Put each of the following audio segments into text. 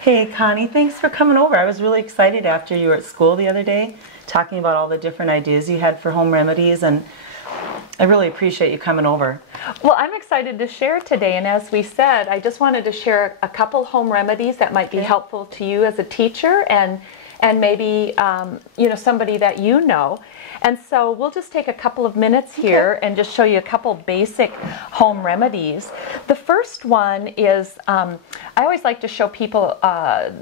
Hey Connie, thanks for coming over. I was really excited after you were at school the other day talking about all the different ideas you had for home remedies, and I really appreciate you coming over. Well, I'm excited to share today, and as we said, I just wanted to share a couple home remedies that might be helpful to you as a teacher and maybe somebody that you know. And so we'll just take a couple of minutes here and just show you a couple basic home remedies. The first one is, I always like to show people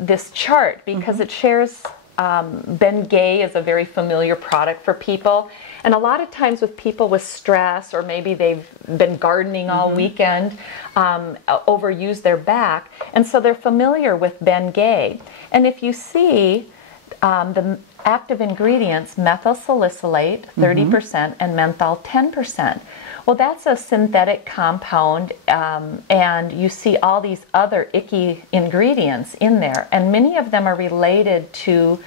this chart because it shares Bengay is a very familiar product for people. And a lot of times with people with stress, or maybe they've been gardening all weekend, overuse their back, and so they're familiar with Bengay. And if you see the active ingredients, methyl salicylate 30% and menthol 10%. Well, that's a synthetic compound, and you see all these other icky ingredients in there, and many of them are related to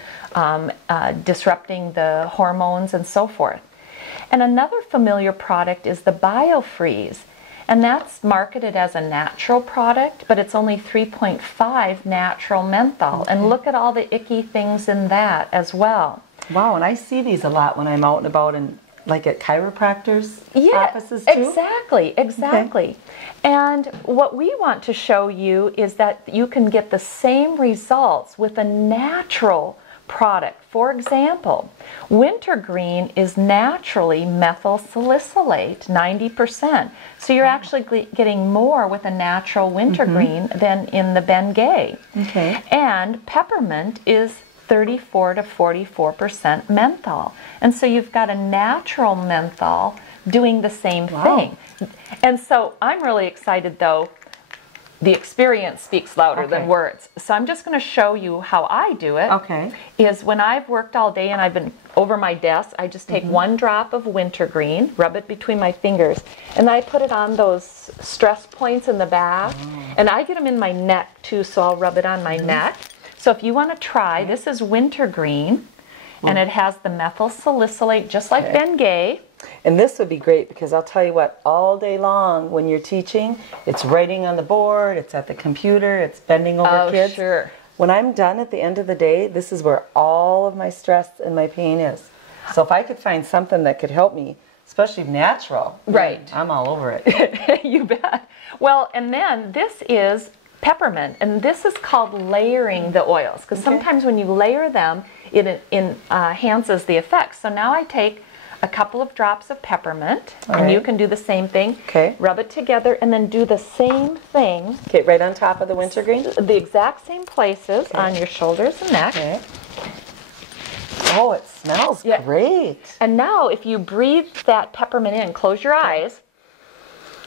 disrupting the hormones and so forth. And another familiar product is the BioFreeze, and that's marketed as a natural product, but it's only 3.5 natural menthol. And look at all the icky things in that as well. Wow, and I see these a lot when I'm out and about, and like at chiropractors' offices too? Exactly. Okay. And what we want to show you is that you can get the same results with a natural product. For example, wintergreen is naturally methyl salicylate, 90%. So you're actually getting more with a natural wintergreen than in the Bengay. Okay. And peppermint is 34 to 44% menthol. And so you've got a natural menthol doing the same thing. And so I'm really excited though. The experience speaks louder than words. So I'm just going to show you how I do it. Okay. Is when I've worked all day and I've been over my desk, I just take 1 drop of wintergreen, rub it between my fingers, and I put it on those stress points in the back. And I get them in my neck too, so I'll rub it on my neck. So if you want to try, this is wintergreen, and it has the methyl salicylate just like Bengay. And this would be great because I'll tell you what, all day long when you're teaching, it's writing on the board, it's at the computer, it's bending over kids. Sure. When I'm done at the end of the day, this is where all of my stress and my pain is. So if I could find something that could help me, especially natural, I'm all over it. You bet. Well, and then this is peppermint, and this is called layering the oils, because sometimes when you layer them, it enhances the effects. So now I take a couple of drops of peppermint, and you can do the same thing. Okay. Rub it together and then do the same thing. Okay, right on top of the wintergreen? The exact same places on your shoulders and neck. Okay. Oh, it smells great. And now if you breathe that peppermint in, close your eyes,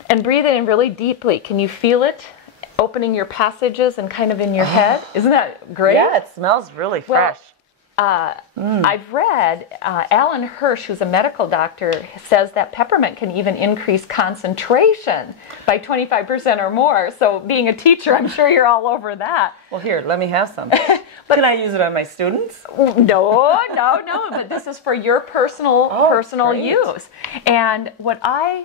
and breathe it in really deeply. Can you feel it opening your passages and kind of in your head? Isn't that great? Yeah, it smells really fresh. I've read Alan Hirsch, who's a medical doctor, says that peppermint can even increase concentration by 25% or more. So being a teacher, I'm sure you're all over that. Well, here, let me have some. But can I use it on my students? No. But this is for your personal use. And what I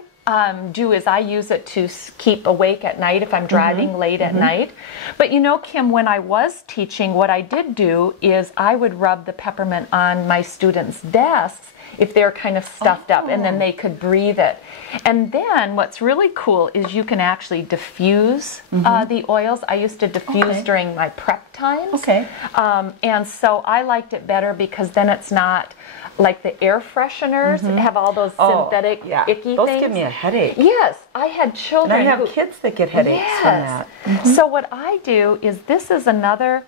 do is I use it to keep awake at night if I'm driving late at night. But you know, Kim, when I was teaching, what I did do is I would rub the peppermint on my students' desks if they're kind of stuffed up, and then they could breathe it. And then what's really cool is you can actually diffuse the oils. I used to diffuse during my prep times. And so I liked it better because then it's not like the air fresheners have all those synthetic icky things. Those give me a headache. Yes, I had children. And I have kids that get headaches from that. So what I do is, this is another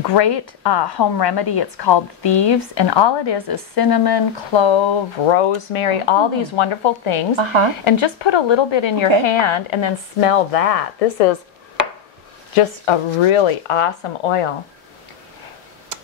great home remedy. It's called Thieves, and all it is cinnamon, clove, rosemary, all these wonderful things. And just put a little bit in your hand and then smell that. This is just a really awesome oil.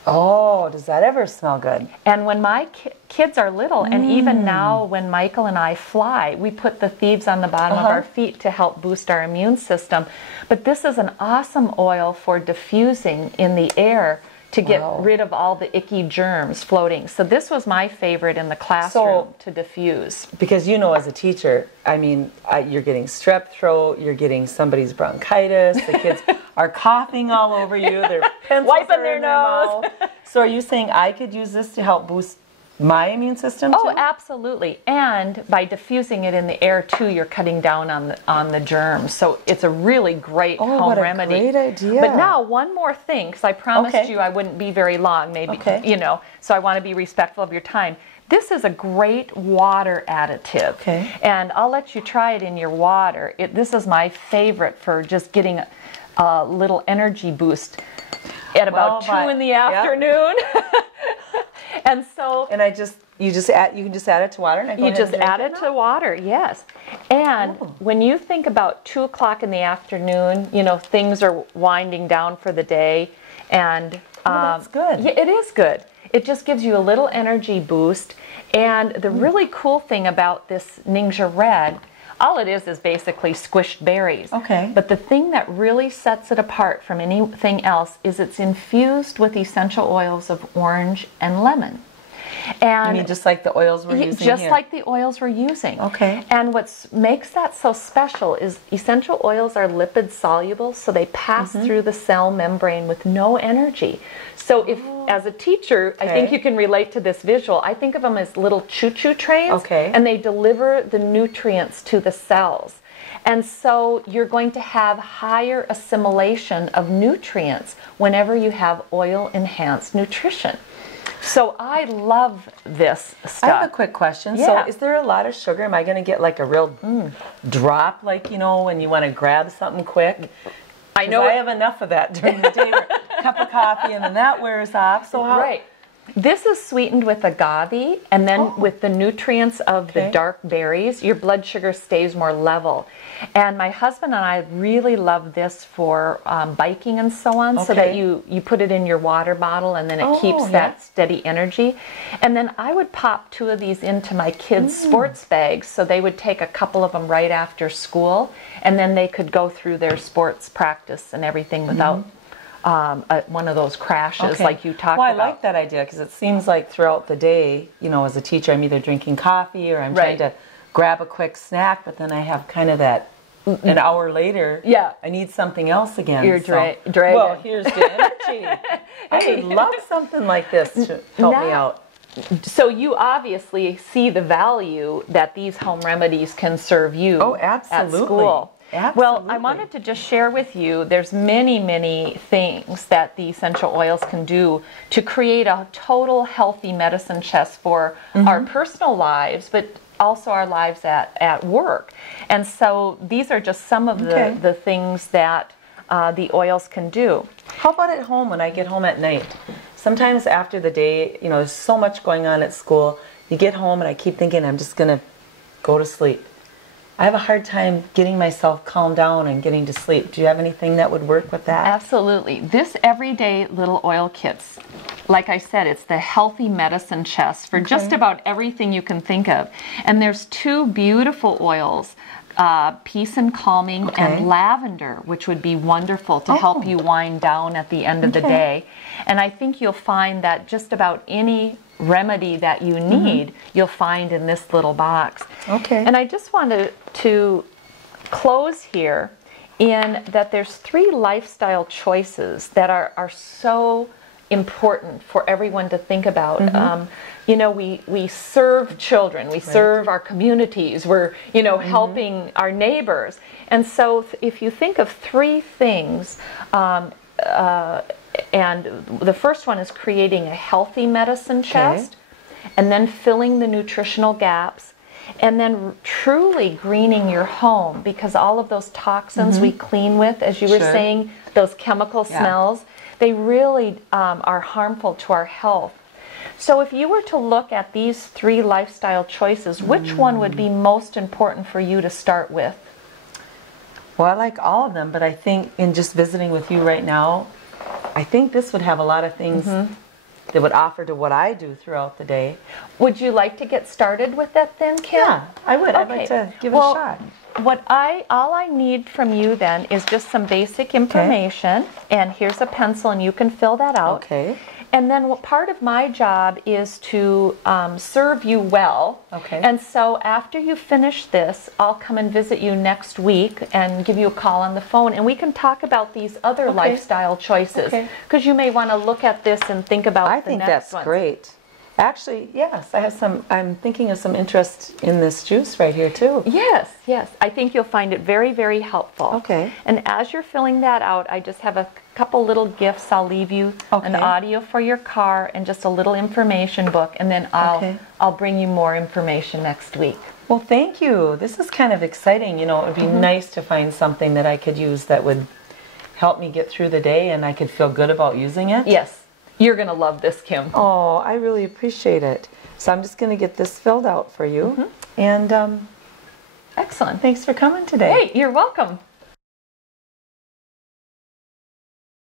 Oh, does that ever smell good? And when my kids are little, and even now when Michael and I fly, we put the Thieves on the bottom of our feet to help boost our immune system. But this is an awesome oil for diffusing in the air to get rid of all the icky germs floating. So this was my favorite in the classroom to diffuse. Because as a teacher, I mean, you're getting strep throat, you're getting somebody's bronchitis, the kids are coughing all over you, their pencils wiping are their in nose. Their mouth. So are you saying I could use this to help boost my immune system too? Oh, absolutely. And by diffusing it in the air too, you're cutting down on the germs. So it's a really great home remedy. Great idea. But now one more thing, because I promised you I wouldn't be very long, maybe so I want to be respectful of your time. This is a great water additive. Okay. And I'll let you try it in your water. This is my favorite for just getting a little energy boost at about 2 in the afternoon. And so, and you can just add it to water. And you just add it to water, yes. And when you think about 2 o'clock in the afternoon, things are winding down for the day, and that's good. Yeah, it is good. It just gives you a little energy boost. And the really cool thing about this Ningxia Red, all it is basically squished berries. Okay. But the thing that really sets it apart from anything else is it's infused with essential oils of orange and lemon. And you mean just like the oils we're using just here? like the oils we're using. Okay. And what makes that so special is essential oils are lipid soluble, so they pass through the cell membrane with no energy. So if, as a teacher, I think you can relate to this visual. I think of them as little choo-choo trains, and they deliver the nutrients to the cells. And so you're going to have higher assimilation of nutrients whenever you have oil-enhanced nutrition. So I love this stuff. I have a quick question. Yeah. So is there a lot of sugar? Am I going to get like a real drop, like, when you want to grab something quick? I know. I have enough of that during the day. A cup of coffee and then that wears off. So how? Right. This is sweetened with agave, and then with the nutrients of the dark berries, your blood sugar stays more level. And my husband and I really love this for biking and so on, so that you put it in your water bottle, and then it keeps that steady energy. And then I would pop 2 of these into my kids' sports bags, so they would take a couple of them right after school, and then they could go through their sports practice and everything without one of those crashes like you talked about. Well, I like that idea because it seems like throughout the day, as a teacher, I'm either drinking coffee or I'm trying to grab a quick snack, but then I have kind of that an hour later, I need something else again. You're dragging. Well, here's the energy. I would love something like this to help me out. So you obviously see the value that these home remedies can serve you at school. Absolutely. Well, I wanted to just share with you, there's many, many things that the essential oils can do to create a total healthy medicine chest for our personal lives, but also our lives at work. And so these are just some of the things that the oils can do. How about at home when I get home at night? Sometimes after the day, there's so much going on at school, you get home and I keep thinking I'm just going to go to sleep. I have a hard time getting myself calmed down and getting to sleep. Do you have anything that would work with that? Absolutely. This everyday little oil kits, like I said, it's the healthy medicine chest for just about everything you can think of. And there's 2 beautiful oils, Peace and Calming and Lavender, which would be wonderful to help you wind down at the end of the day. And I think you'll find that just about any remedy that you need, you'll find in this little box. And I just wanted to close here in that there's 3 lifestyle choices that are so important for everyone to think about. We serve children, we serve our communities, we're helping our neighbors. And so if you think of 3 things, and the first one is creating a healthy medicine chest, and then filling the nutritional gaps, and then truly greening your home, because all of those toxins we clean with, as you were saying, those chemical smells, they really are harmful to our health. So if you were to look at these 3 lifestyle choices, which one would be most important for you to start with? Well, I like all of them, but I think in just visiting with you right now, I think this would have a lot of things that would offer to what I do throughout the day. Would you like to get started with that then, Kim? Yeah, I would. I'd like to give it a shot. all I need from you then is just some basic information, and here's a pencil, and you can fill that out. Okay. And then part of my job is to serve you well. Okay. And so after you finish this, I'll come and visit you next week and give you a call on the phone, and we can talk about these other lifestyle choices. Because you may want to look at this and think about I think that's great. Actually, yes, I'm thinking of some interest in this juice right here too. Yes, yes. I think you'll find it very, very helpful. Okay. And as you're filling that out, I just have a couple little gifts. I'll leave you an audio for your car and just a little information book, and then I'll bring you more information next week. Well, thank you. This is kind of exciting. You know, it would be nice to find something that I could use that would help me get through the day and I could feel good about using it. Yes. You're going to love this, Kim. Oh, I really appreciate it. So I'm just going to get this filled out for you. And excellent. Thanks for coming today. Hey, you're welcome.